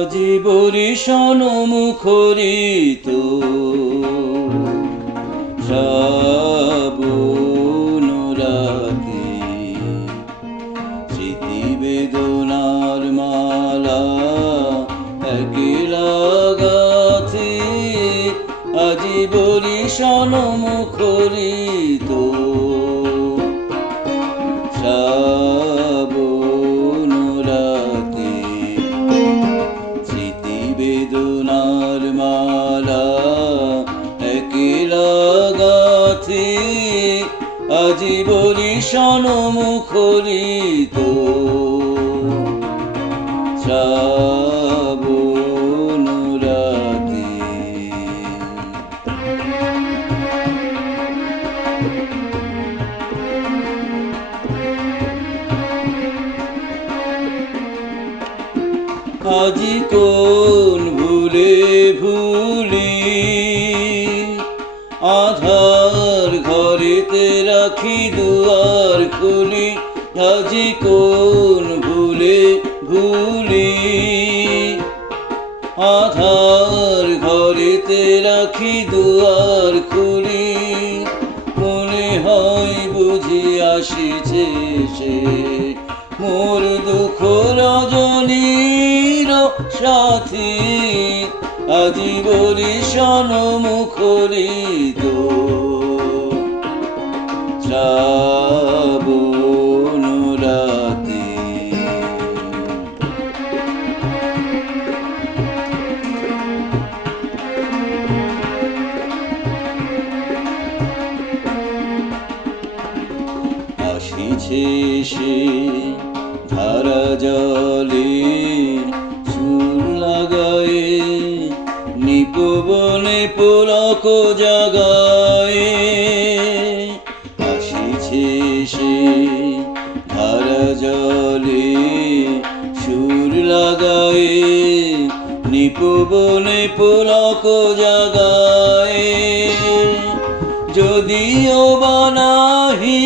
আজি বরিশন মুখরিত শ্রাবণ রাতে, স্মৃতি বেদনার মালা একলা গাথি। আজি বরিশন মুখরিত শ্রাবণ রাতে, স্মৃতি বেদনার মালা একলা গাথি। আজি বরিশন মুখরিত শ্রাবণ রাতে। আজি কোন ভুলে ভুলি আধার ঘরেতে রাখি দুয়ার খুলি। আজি কোন ভুলে ভুলি আধার ঘরেতে রাখি দুয়ার খুলি। মনে হয় বুঝি আসিছে সে মোর দুঃখ রজনীর সাথী। আজি বরিশন মুখরিত শ্রাবণ রাতে। আসিছে সে ধারা জলে সুর লাগায়ে, নিপবনে পুলক জাগায়ে। আসিছে সে ধারা জলে সুর লাগায়ে, নিপবনে পুলক জাগায়ে। যদিও বানাহি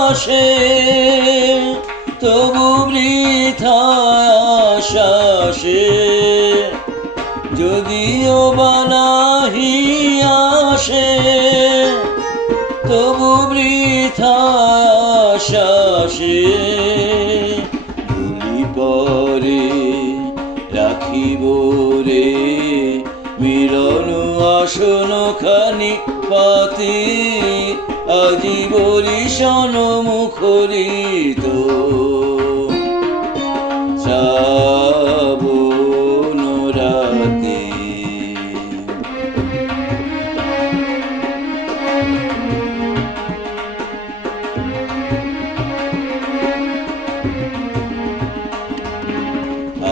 আসে তবু বৃথা আশা সে। যদিও বানাহি আসে তবু বৃথা আশা সে। ভুলি পরে রাখিব রে মিলন আসন খানি পাতি। আজি বরিশন মুখরিত শ্রাবণ রাতে।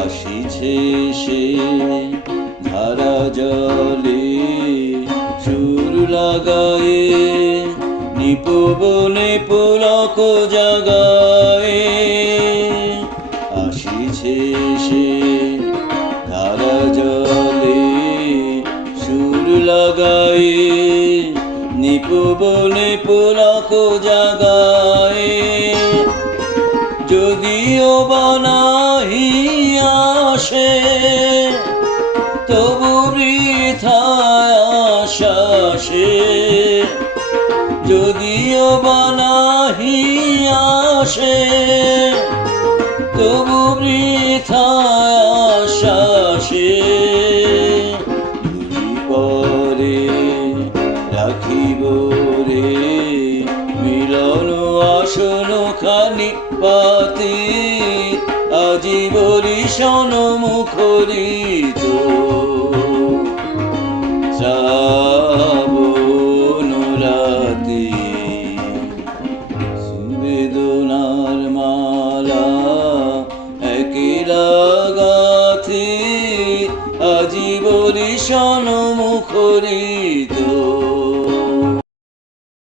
আসিছে সে ধারা জলে সুর লাগায়ে, নিপবনে পুলক জাগায়ে। আসিছে সে ধারা জলে সুর লাগায়ে, নিপবনে পুলক জাগায়ে। যদিও বানাহি আসে তবু বৃথা আশা সে। যদিও বানাহি আসে তবু বৃথা আশা সে। ভুলি পরে রাখিব রে মিলন আসন খানি পাতি। আজি বরিশন মুখরিত